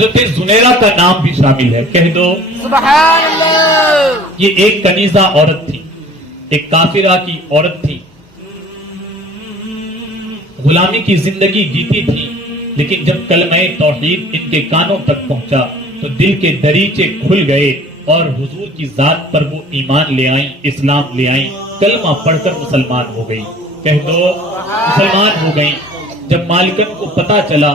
حضرت زنیرہ کا نام بھی شامل ہے، کہہ دو سبحان اللہ۔ یہ ایک کنیزہ عورت تھی، ایک کافرہ کی عورت تھی، غلامی کی زندگی جیتی تھی، لیکن جب کلمہ توحید ان کے کانوں تک پہنچا تو دل کے دریچے کھل گئے اور حضور کی ذات پر وہ ایمان لے آئیں، اسلام لے آئیں، کلمہ پڑھ کر مسلمان ہو گئی، کہہ دو مسلمان ہو گئیں۔ جب مالکن کو پتا چلا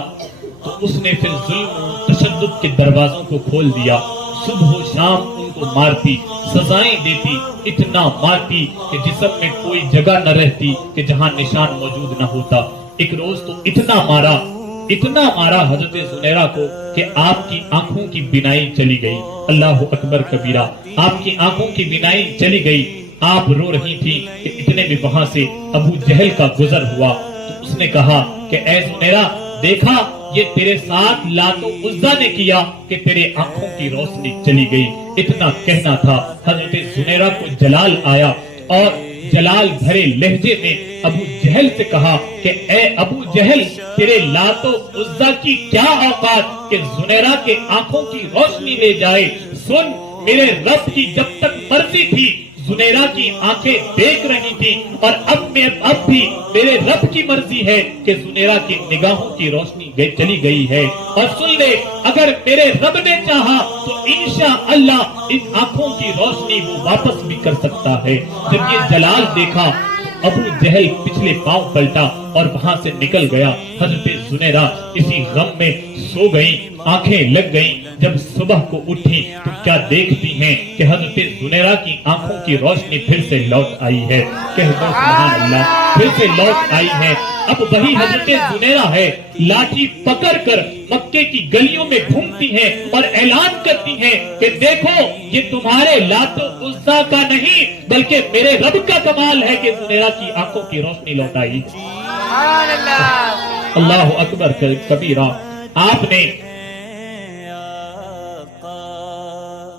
تو اس نے پھر ظلم و تشدد کے دروازوں کو کھول دیا، صبح و شام ان کو مارتی، سزائیں دیتی، اتنا مارتی کہ جسم میں کوئی جگہ نہ رہتی کہ جہاں نشان موجود نہ ہوتا۔ ایک روز تو اتنا مارا حضرت زنیرہ کو کہ آپ کی آنکھوں کی بینائی چلی گئی۔ اللہ اکبر کبیرہ، آپ کی آنکھوں کی بینائی چلی گئی، آپ رو رہی تھی کہ اتنے میں وہاں سے ابو جہل کا گزر ہوا تو اس نے کہا کہ اے زنیرہ، دیکھا یہ تیرے ساتھ لات و عزا نے کیا کہ تیرے آنکھوں کی روشنی چلی گئی۔ اتنا کہنا تھا، حضرت زنیرہ کو جلال آیا اور جلال بھرے لہجے میں ابو جہل سے کہا کہ اے ابو جہل، تیرے لات و عزا کی کیا اوقات کہ زنیرہ کے آنکھوں کی روشنی لے جائے؟ سن، میرے رب کی جب تک مرضی تھی زنیرہ کی آنکھیں دیکھ رہی تھی، اور اب بھی میرے رب کی مرضی ہے کہ زنیرہ کی نگاہوں کی روشنی چلی گئی ہے۔ اور سن لے، اگر میرے رب نے چاہا تو انشاءاللہ ان آنکھوں کی روشنی وہ واپس بھی کر سکتا ہے۔ جب یہ جلال دیکھا ابو جہل پچھلے پاؤں پلٹا اور وہاں سے نکل گیا۔ حضرت زنیرہ اسی غم میں سو گئیں، آنکھیں لگ گئیں۔ جب صبح کو اٹھی تو کیا دیکھتی ہیں کہ حضرت زنیرہ کی آنکھوں کی روشنی پھر سے لوٹ آئی ہے۔ کہہ دو سبحان اللہ، پھر سے لوٹ آئی ہے۔ اب وہی حضرت زنیرہ ہے، لاٹھی پکڑ کر مکے کی گلیوں میں گھومتی ہیں اور اعلان کرتی ہیں کہ دیکھو یہ تمہارے لات و عزا کا نہیں بلکہ میرے رب کا کمال ہے کہ زنیرہ کی آنکھوں کی روشنی لوٹائی۔ سبحان اللہ۔ اللہ اکبر کبیرہ۔ آپ نے